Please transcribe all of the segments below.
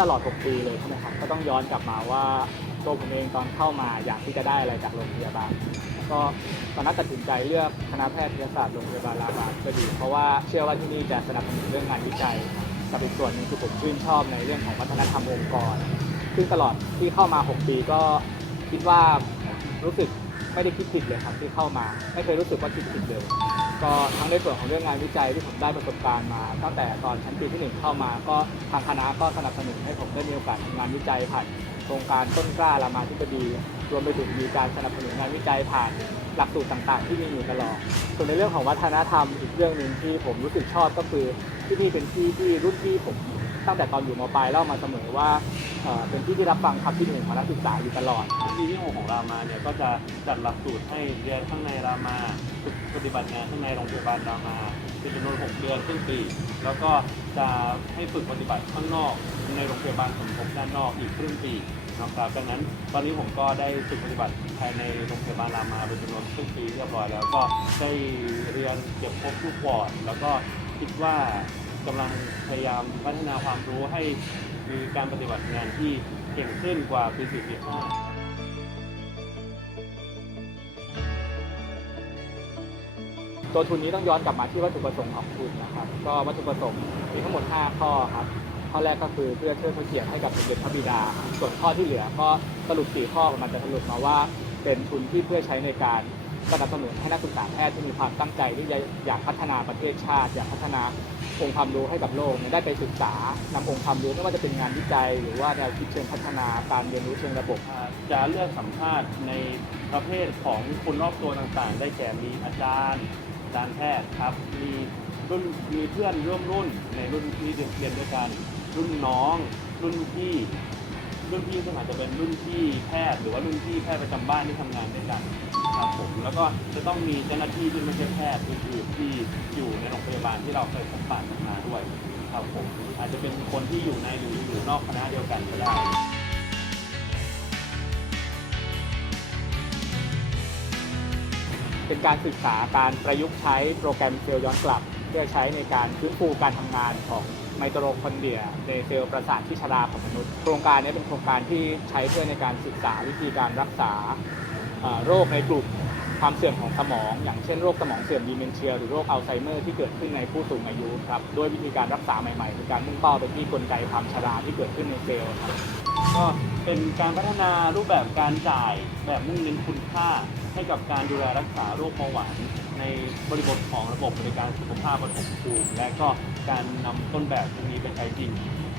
ตลอด 6 ปีเลยใช่ไหมครับ ก็ต้องย้อนกลับมาว่าตัวผมเองตอนเข้ามาอยากที่จะได้อะไรจากโรงพยาบาล ก็ตอนนั้นตัดสินใจเลือกคณะแพทยศาสตร์โรงพยาบาลรามาก็ดี เพราะว่าเชื่อว่าที่นี่จะสนับสนุนเรื่องงานวิจัยครับกับอีกส่วนหนึ่งคือผมชื่นชอบในเรื่องของวัฒนธรรมองค์กร ซึ่งตลอดที่เข้ามา 6 ปีก็คิดว่ารู้สึกไม่ได้คิดผิดเลยครับที่เข้ามา ไม่เคยรู้สึกว่าคิดผิดเลย ก็ทั้งในส่วนของเรื่องงานวิจัยที่ผมได้ประสบการณ์มา ตั้งแต่ตอนชั้นปีที่หนึ่งเข้ามา ก็ทางคณะก็สนับสนุนให้ผมได้มีโอกาสทำงานวิจัยผ่านโครงการต้นกล้ารามาธิบดี รวมไปถึงมีการสนับสนุนงานวิจัยผ่านหลักสูตรต่าง ๆ ที่มีอยู่ตลอด ส่วนในเรื่องของวัฒนธรรมอีกเรื่องหนึ่งที่ผมรู้สึกชอบก็คือที่นี่เป็นที่ที่รุ่นพี่ผม ตั้งแต่ตอนอยู่มปลายเล่ามาเสมอว่าเป็นที่ที่รับฟังคำคิดเห็นของนักศึกษาอยู่ตลอดปีที่หกของรามาเนี่ยก็จะจัดหลักสูตรให้เรียนข้างในรามาฝึกปฏิบัติงานข้างในโรงพยาบาลรามาเป็นจำนวน6เดือนครึ่งปีแล้วก็จะให้ฝึกปฏิบัติข้างนอกในโรงพยาบาลสมทบด้านนอกอีกครึ่งปีนะครับดังนั้นตอนนี้ผมก็ได้ฝึกปฏิบัติภายในโรงพยาบาลรามาเป็นจำนวนครึ่งปีเรียบร้อยแล้วก็ได้เรียนเก็บครบทุกวอร์ดแล้วก็คิดว่า กำลังพยายามพัฒนาความรู้ให้มีการปฏิบัติงานที่เก่งขึ้นกว่าปี4ปี5ตัวทุนนี้ต้องย้อนกลับมาที่วัตถุประสงค์ของทุนนะครับ ก็วัตถุประสงค์มีทั้งหมด 5 ข้อครับ ข้อแรกก็คือเพื่อเชิดพระเกียรติให้กับสมเด็จพระบิดา ส่วนข้อที่เหลือก็สรุป 4 ข้อมันจะสรุปมาว่าเป็นทุนที่เพื่อใช้ในการ สนับสนุนให้นักศึกษาแพทย์ที่มีความตั้งใจที่จะอยากพัฒนาประเทศชาติ อยากพัฒนาองค์ความรู้ให้กับโลกได้ไปศึกษานำองค์ความรู้ไม่ว่าจะเป็นงานวิจัย หรือว่าแนวคิดเชิงพัฒนาการเรียนรู้เชิงระบบ จะเลือกสัมภาษณ์ในประเภทของคนรอบตัวต่างๆ ได้แก่มีอาจารย์อาจารย์แพทย์ครับมีรุ่นมีเพื่อนร่วมรุ่นในรุ่นที่เรียนด้วยกัน รุ่นน้อง รุ่นพี่ รุ่นพี่ซึ่งอาจจะเป็นรุ่นพี่แพทย์หรือว่ารุ่นพี่แพทย์ประจำบ้านที่ทำงานด้วยกันครับผมแล้วก็จะต้องมีเจ้าหน้าที่ที่ไม่ใช่แพทย์อื่นๆที่อยู่ในโรงพยาบาลที่เราเคยพบปะกันมาด้วยครับผมอาจจะเป็นคนที่อยู่ในหรืออยู่นอกคณะเดียวกันก็ได้เป็นการศึกษาการประยุกต์ใช้โปรแกรมเซลล์ย้อนกลับ เพื่อใช้ในการฟื้นฟูการทำงานของ ไมโตคอนเดรียในเซลล์ประสาทที่ชราของมนุษย์ โครงการนี้เป็นโครงการที่ใช้เพื่อในการศึกษาวิธีการรักษาโรคในกลุ่ม ความเสื่อมของสมอง อย่างเช่นโรคสมองเสื่อมดีเมนเชีย หรือโรคอัลไซเมอร์ที่เกิดขึ้นในผู้สูงอายุครับด้วยวิธีการรักษาใหม่ๆคือการมุ่งเป้าไปที่กลไกความชราที่เกิดขึ้นในเซลล์ครับก็เป็นการพัฒนารูปแบบการจ่ายแบบมุ่งเน้นคุณค่า ให้กับการดูแลรักษาโรคเบาหวานในบริบทของระบบบริการสุขภาพปฐมภูมิและก็การนำต้นแบบตรงนี้ไปใช้จริง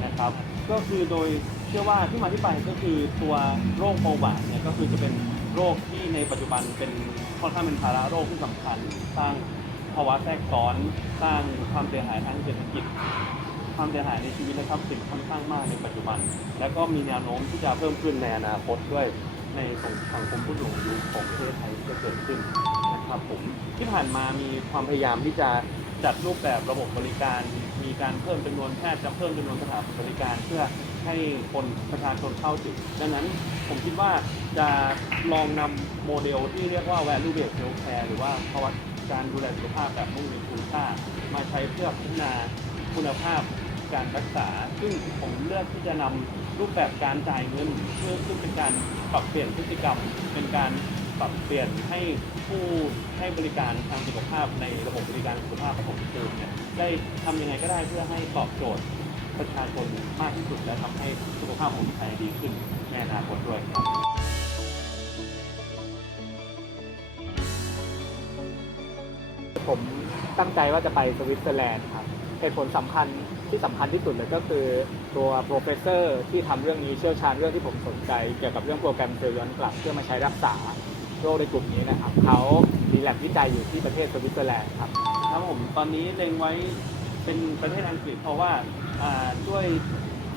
นะครับ ก็คือโดยเชื่อว่าที่มาที่ไปก็คือตัวโรคเบาหวานเนี่ยก็คือจะเป็นโรคที่ในปัจจุบันเป็นค่อนข้างเป็นภาระโรคที่สำคัญ สร้างภาวะแทรกซ้อนสร้างความเสียหายทางเศรษฐกิจ ความเสียหายในชีวิตและทรัพย์สินค่อนข้างมากในปัจจุบัน และก็มีแนวโน้มที่จะเพิ่มขึ้นในอนาคตด้วยในสังคมผู้สูงอายุของประเทศไทยที่จะเกิดขึ้นนะครับผมที่ผ่านมามีความพยายามที่จะ จัดรูปแบบระบบบริการ มีการเพิ่มจำนวนแพทย์จะเพิ่มจำนวนสถานบริการเพื่อให้คนประชาชนเข้าถึงดังนั้นผมคิดว่าจะลองนำโมเดลที่เรียกว่า value based healthcare หรือว่าภาวะการดูแลสุขภาพแบบมุ่งเน้นคุณค่า มาใช้เพื่อพัฒนาคุณภาพการรักษา ซึ่งผมเลือกที่จะนำรูปแบบการจ่ายเงินเพื่อซึ่งเป็นการปรับเปลี่ยนพฤติกรรมเป็นการ ปรับเปลี่ยนให้ผู้ให้บริการทางสุขภาพในระบบบริการสุขภาพของภูมิเนี่ยได้ทำยังไงก็ได้เพื่อให้ตอบโจทย์ประชาชนมากที่สุดและทำให้สุขภาพของคนไทยดีขึ้นในอนาคตด้วยครับผมตั้งใจว่าจะไปสวิตเซอร์แลนด์ครับเหตุผลสำคัญที่สำคัญที่สุดเลยก็คือตัวโปรเฟสเซอร์ที่ทำเรื่องนี้เชี่ยวชาญเรื่องที่ผมสนใจ เกี่ยวกับเรื่องโปรแกรมเซลล์ย้อนกลับเพื่อมาใช้รักษา โรคในกลุ่มนี้นะครับเขามีแลบวิจัยอยู่ที่ประเทศสวิตเซอร์แลนด์ครับครับผมตอนนี้เล็งไว้เป็นประเทศอังกฤษเพราะว่าอ่าด้วย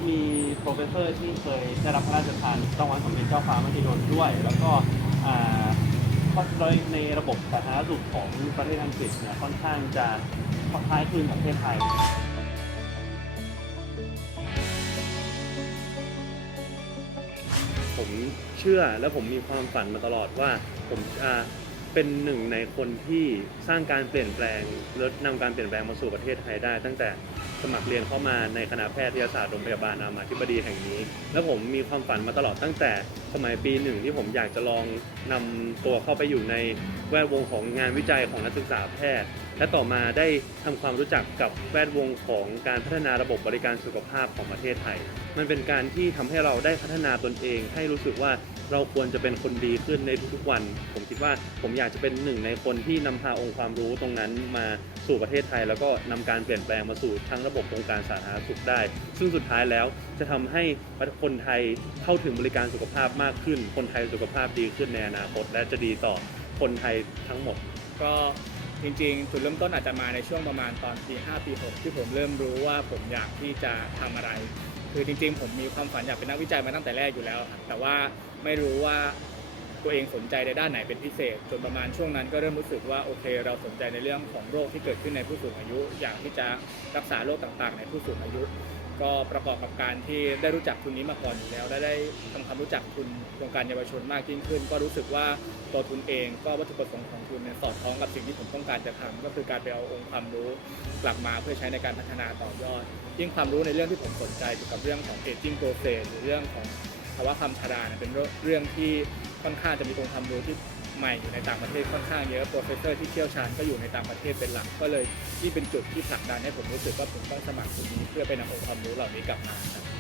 มีโปรเฟสเซอร์ที่เคยได้รับพระราชทานรางวัลสมเด็จเจ้าฟ้ามหิดลด้วย แล้วก็อ่าเพราะโดยในระบบสาธารณสุขของประเทศอังกฤษเนี่ยค่อนข้างจะคล้ายคลึงกับประเทศไทยผมเชื่อและผมมีความฝันมาตลอดว่า ผมจะเป็นหนึ่งในคนที่สร้างการเปลี่ยนแปลงและนำการเปลี่ยนแปลงมาสู่ประเทศไทยได้ ตั้งแต่สมัครเรียนเข้ามาในคณะแพทยศาสตร์โรงพยาบาลรามาธิบดีแห่งนี้ แล้วผมมีความฝันมาตลอดตั้งแต่สมัยปีหนึ่งที่ผมอยากจะลองนำตัวเข้าไปอยู่ในแวดวงของงานวิจัยของนักศึกษาแพทย์และต่อมาได้ทำความรู้จักกับแวดวงของการพัฒนาระบบบริการสุขภาพของประเทศไทย มันเป็นการที่ทำให้เราได้พัฒนาตนเอง ให้รู้สึกว่าเราควรจะเป็นคนดีขึ้นในทุกๆวัน ผมคิดว่าผมอยากจะเป็นหนึ่งในคนที่นำพาองค์ความรู้ตรงนั้นมาสู่ประเทศไทย แล้วก็นำการเปลี่ยนแปลงมาสู่ทั้งระบบองค์การสาธารณสุขได้ ซึ่งสุดท้ายแล้วจะทำให้คนไทยเข้าถึงบริการสุขภาพมากขึ้น คนไทยสุขภาพดีขึ้นในอนาคต และจะดีต่อคนไทยทั้งหมด ก็ จริงๆจุดเริ่มต้นอาจจะมาในช่วงประมาณตอนปี5ปี6ที่ผมเริ่มรู้ว่าผมอยากที่จะทำอะไร คือจริง ๆ ผมมีความฝันอยากเป็นนักวิจัยมาตั้งแต่แรกอยู่แล้วครับแต่ว่าไม่รู้ว่าตัวเองสนใจในด้านไหนเป็นพิเศษ จนประมาณช่วงนั้นก็เริ่มรู้สึกว่าโอเค เราสนใจในเรื่องของโรคที่เกิดขึ้นในผู้สูงอายุ อยากที่จะรักษาโรคต่างๆ ในผู้สูงอายุ ก็ประกอบกับการที่ได้รู้จักทุนนี้มาก่อนอยู่แล้วและได้ทำความรู้จักทุนโครงการเยาวชนมากยิ่งขึ้น ก็รู้สึกว่าตัวทุนเองก็วัตถุประสงค์ของทุนเนี่ยสอดคล้องกับสิ่งที่ผมต้องการจะทำก็คือการไปเอาองค์ความรู้กลับมาเพื่อใช้ในการพัฒนาต่อยอด ยิ่งความรู้ในเรื่องที่ผมสนใจเกี่ยวกับเรื่องของ aging process หรือเรื่องของภาวะความชราเนี่ยเป็นเรื่องที่ค่อนข้างจะมีองค์ความรู้ที่ หม่อยู่ในต่างประเทศค่อนข้างเยอะโปรเฟสเซอร์ที่เชี่ยวชาญก็อยู่ในต่างประเทศเป็นหลักก็เลย ที่เป็นจุดที่ผลักดันให้ผมรู้สึกว่าผมต้องสมัครตรงนี้เพื่อไปนำองค์ความรู้เหล่านี้กลับมาครับ